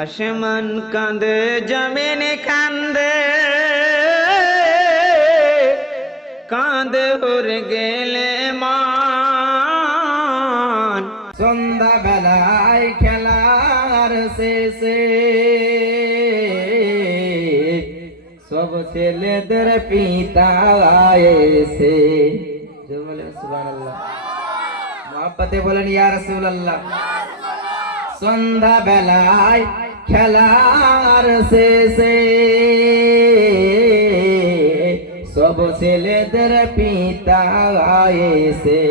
আসমান কাঁদে জমিন কান্দে, কাঁদে উড়ে গেলে মান। সন্ধ্যা বেলায় খেলার শেষে সব ছেলেদের পিতা এসে বলেন সুবহানাল্লাহ, মহব্বতে বলেন ইয়া রাসূলুল্লাহ। সন্ধ্যা বেলায় খেলার শেষে সব ছেলেদের পিতা এসে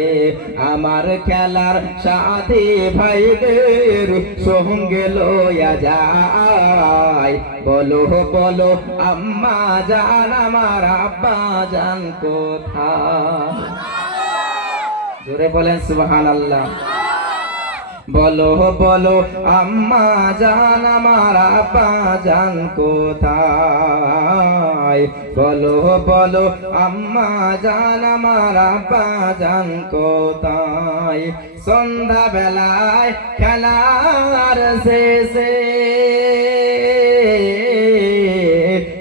আমার খেলার সাথী ভাইদের সঙ্গে লইয়া যায়। বলো বলো আম্মা জান আমার আব্বা জান কোথায়? জোরে বলেন সুবহানাল্লাহ। বলো বলো আম্মা জান আমার আব্বা জান কোথায়? বলো বলো আম্মা জান আমার আব্বা জান কোথায়? সন্ধ্যা বেলায় খেলার শেষে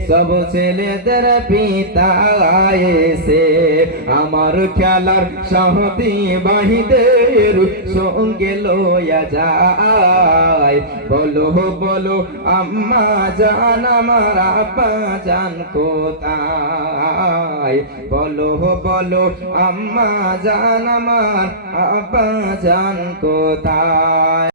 সব ছেলেদের পিতা এসে আমার খেলার সাথী ভাইদের সঙ্গে লইয়া যায়। বলো বলো আম্মা জান আমার আব্বা জান কোথায়? বলো বলো আম্মা জান আমার আব্বা জান কোথায়?